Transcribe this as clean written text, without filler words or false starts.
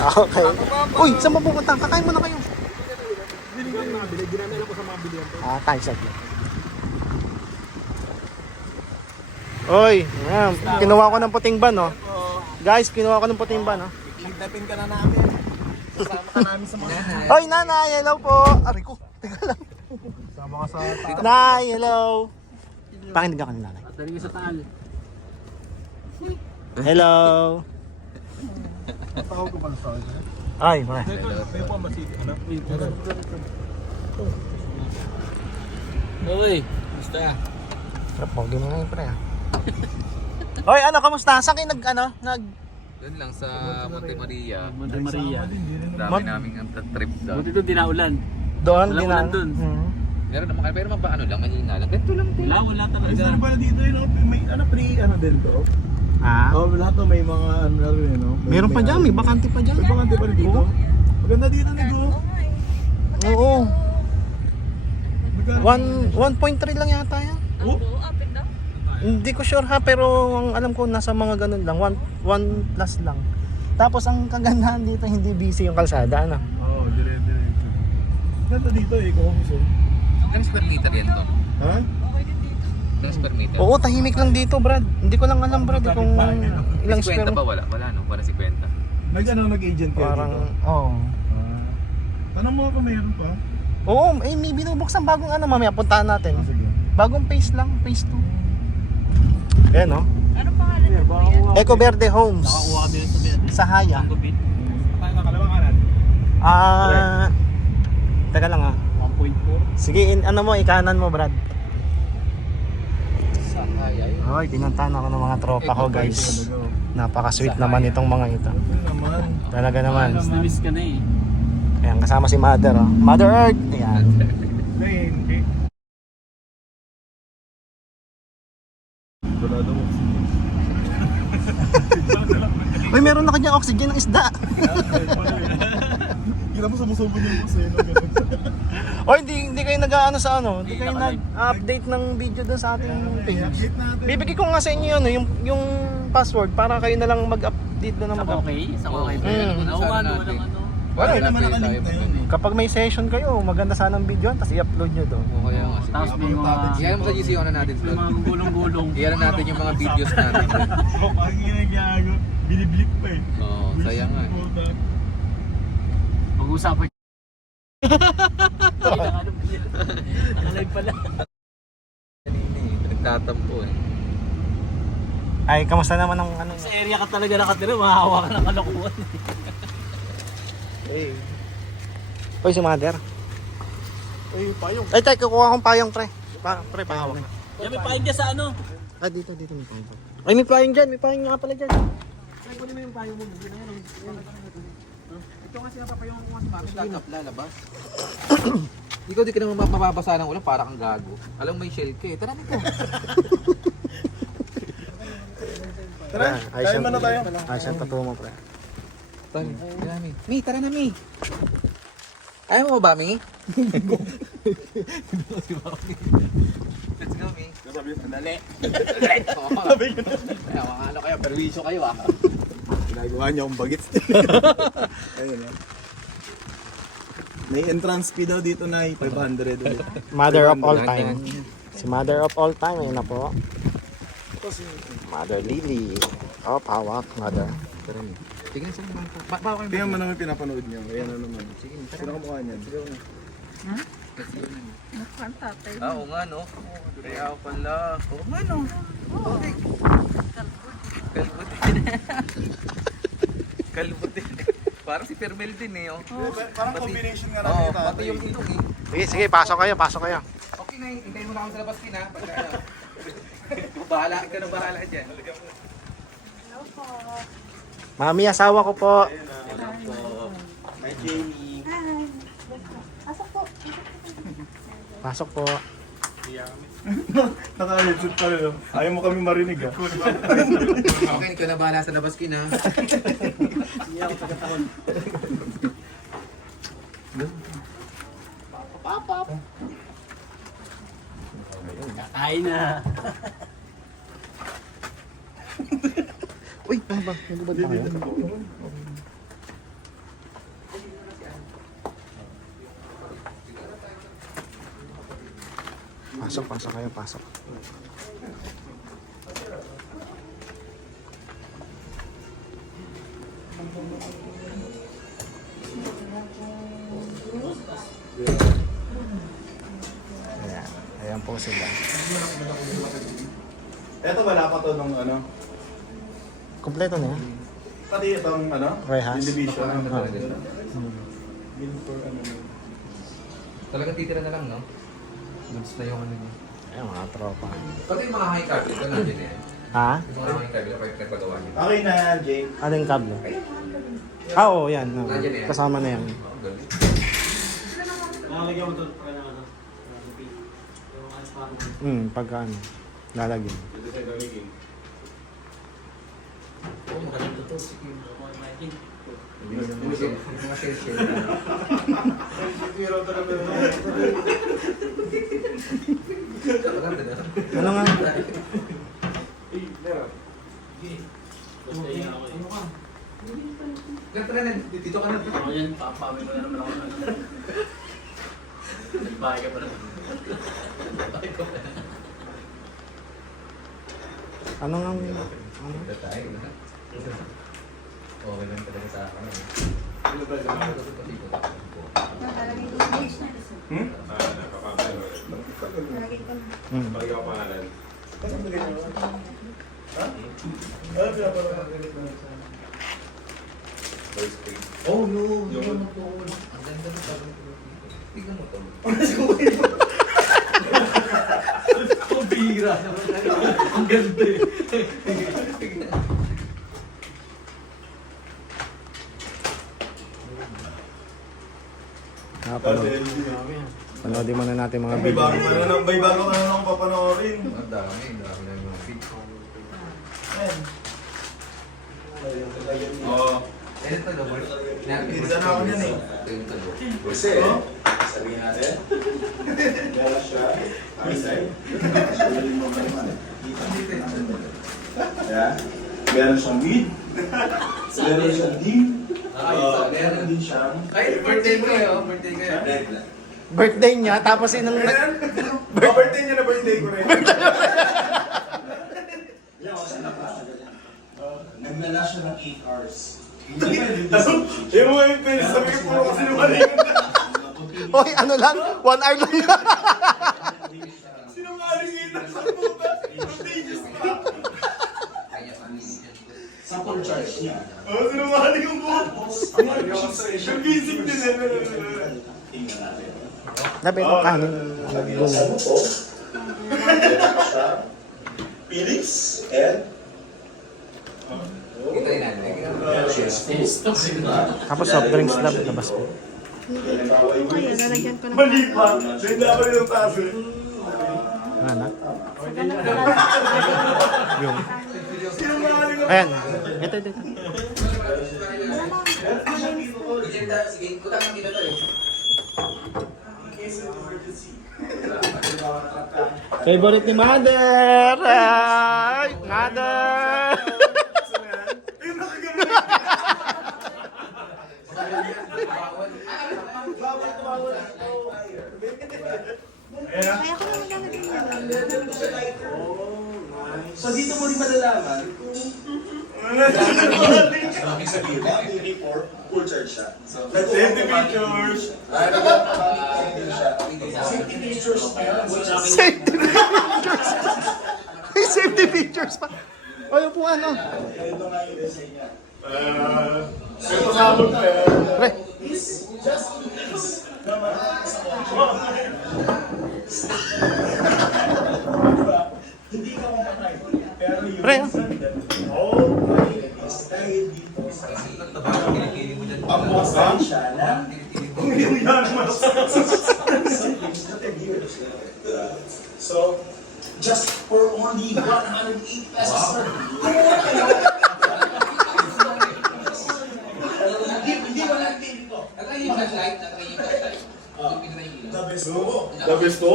Okay. Uy, saan mo pupunta? Kakain mo na kayo. Ginamela ko sa mga bilihan to. Time saglit. Oy, ayan, kinuha ko ng puting ban, no? Guys, kinuha ko ng puting ban, no? Igdapin ka na namin. Kasama ka namin sa mga... Oy, nanay, hello po. Aray ko, teka lang. Kasama ka sa... Nay, hello. Pakinig ako ni nanay. Dali ka sa taal. Hello. Tawag ko pa sa akin. Ay, pre. May po masiti. Ano? Uy, basta. Sarap mo, gano'n ngayon, pre. Oy, ano, kamusta? Saan kayo nag... Doon lang sa Monte Maria. Monte Maria. Dami naming trip doon. Buti doon dinaulan. Doon, Walang ulan dun. Meron naman kayo, pero ano lang, mahina lang. Ganito lang din. Wala Ay, talaga. saan pala dito yun? May ano din to? Ah? Oo, lahat to may mga ano na rin, no? Meron pa dyan, may bakante pa dyan. May bakante pa rin dito. Maganda dito, Nigo. Oo. Magkano? 1.3 lang yata yan. Oh? Hindi ko sure ha, pero ang alam ko nasa mga ganun lang, 1 plus lang. Tapos ang kagandahan dito, hindi busy yung kalsada, ano? Oo, dire-dire. Ganda dito eh, kung Ilang square meter yan to? ha? Ilang square meter? Oo, tahimik lang dito, Brad. Hindi ko lang alam, Brad, kung ilang 50 square. ba wala? Wala no, wala 50. Nag-agent kayo Parang, dito? oo. Tanong mo kung mayroon pa. Oo, may binubuksan bagong ano, mamaya puntahan natin. Sige. Bagong phase lang, phase 2. Ayan, no? Ano pangalan Yeah, ng baka kuya? kuha. Eco Verde Homes. Nakakuha kami sa bed. Sa Haya. Ang gubit. Tayo na kalawang kanan. Teka lang ha. 1.4. Sige, ano mo, ikanan mo, Brad. Sa kaya yun. Hoy, pinuntahan ako ng mga tropa ko, guys. Napaka-sweet naman itong mga ito. Ano naman? Talaga naman. Na-miss ka na eh. Ayan, kasama si Mother, oh. Mother Earth. Ayan. Hindi. Wala daw oxygen. Uy, meron na kanyang oxygen ng isda. Kita mo sumusubod yung bus eh. O, hindi kayo nag-ano sa ano? Hindi kayo nag-update ng video doon sa ating page. I-update natin. Bibigay ko nga sa inyo ano, yung password para kayo na lang mag-update doon na Sa mag-update. okay? Sa okay ba? Mm. Oo nga, no, walang ano. Wala naman nakalink na yun eh. Kapag may session kayo, maganda sanang video, tapos i-upload nyo doon. O kaya nga. Tapos may mga... Iyan mo sa GC na natin May vlog. mga gulong-gulong. Iyan natin yung mga videos natin. Oh, pag ginagago, biniblip pa eh. Oo, sayang nga. Pag-usapan. Nakalive pala. Kanina eh, nagtatampo eh. Ay, kamusta naman ang ano? Sa area ka talaga nakatira, mahahawa ka ng kalokohan. Hey. Uy, si Mother. Eh, payong. Ay, tayo, kukuha akong payong, pre. Pre, pahawak. Yan, may pain ka sa ano? Ah, dito may payong. Ay, may payong dyan. May payong nga pala dyan. Ay, kunin mo yung payo mo. Hindi na yan. Ito kasi napapayong ko mas bakit. Start lalabas. Ikaw di ka naman mapapasa ng ulan, para kang gago. Alam mo may shell ka eh. Tara nito. Tara, kain mo na tayo. Ay, siyang tatuwa mo, pre. Tara, Mi. Mi, tara na Mi. Ayaw mo ba, Mi? Let's go, Mi. Sabi ko, dali. Sabi ko na. Ano kayo, perwisyo kayo ah. Ginagawa niya akong bagets. Ayun ah. May entrance fee daw dito na 500 ulit. Mother of all time. Si Mother of all time, ayun na po. Mother Lily. Oh, hawak, Mother. Tara, Mi. Tingnan sila naman. Bawa kayo. Tingnan mo naman pinapanood niya. Ayan na naman. Sige, sino kamukha niyan? Sige na. Mukhang tatay. Oo nga, no? Kaya pala. Oo nga, no? Okay. Kalbutin. Kalbutin. Parang si Permel din eh. Oh. Parang combination nga Oo, natin pati yung ilong eh. Sige, sige, pasok kayo. Okay na, hintayin mo na ako sa labas pina. Pagka ano. Bahala, ikaw na bahala dyan. Mami, asawa ko po. May Jamie. Hi. Pasok po. Pasok po. Naka-headset pa rin. Ayaw mo kami marinig ah. Okay, ikaw na bahala sa labas pina. Kakain na. Uy, ano ba? Ano ba tayo? pasok kayo, pasok. Ayan, ayan po sila. Eto wala pa to nung ano. Kompleto na yan. Pati itong ano. Warehouse. Yung division. Ano Ah. talaga siya? Bill for ano. Talagang titira na lang, no? Goods na yung ano niya. Ayan, mga tropa. Pati yung mga high cabinet, ito nandiyan eh. Ha? Yung mga high cabinet, pag nagpagawa niya. Okay na yan, Jake. Ano yung kable? Ah, oo, yan. Oo. Nandiyan na yan. Kasama na yan. Oh, galing. Nalagyan mo ito pa na ano. Yung ice parang. Pagka ano, lalagyan. Dito sa Dominican. Oh, maganda to. Sige, Mikey. Mga shell-shell. Maganda na. Ano nga? Basta yun ako eh. Ganito ka na, dito ka na. Ako yan, papawin ko na naman ako. Nagbahay ka pa naman. Ano nga? Ano? Ganda tayo na. Okay lang talaga sa akin. Nakalagay ko sa page na. Nalagay ko na. Oh no, tingnan mo to. Ang ganda ng parang tingnan mo to. Ang bihira naman. Ang ganda eh. Panoodin muna natin mga May video. bago ka na lang, may bago ka na lang papanoorin. Ang dami na yung feed. Oo. Eh, ito no, Bert. Pinsan ako yan eh. Ito yung talo. Kasi, sabihin natin, meron siya, outside, sabihin mo naman, yeah. Meron siyang weed, meron siyang dim, meron din siyang Ay, birthday ko eh, oh. Birthday ko eh. red. Birthday niya, tapos inang... Birthday niya na birthday ko rin. Nagdala siya ng 8 hours. Yung mga yung pwede sabi ko puro kasi numalingan na. Oy, ano lang? 1 hour lang. Sinungaling ito sa puta. Contagious pa. Sa full charge niya. Oo, sinungaling yung buhok. Convincing din eh. Tingnan natin. Dapat ito kanin. Nagbuno. Ano po? Felix and Kita yun natin. Tapos soft drinks lang, labas ko. Kaya lalagyan ko ng Mali pa. Bigla pa rin yung taas eh. Ano? Yung. Sinungaling yung Ayan. Ito. Sige, kutang ang dito to eh. Favorite ni Mother! Ay! Mother! Ayun, nakagaling. Kaya ko naman lalagyan nila. So dito mo rin malalaman kung ibig sabihin ba, hindi for full charge siya. Safety features. Safety features pa yan. Safety features! May safety features pa. O yung po ano? Ito nga yung design niya. Ito sabon pa yan. Pre, Is just in case naman sa hindi ka mamatay. Pero yung Pre, dahil dito sa Kinikili mo dyan. pangpasensya na Kung yung yan mas. so, just for only 108 pesos. Kumuha kayo. Hindi wala dito. Nakain yung flashlight, nakain yung flashlight. The best The best to.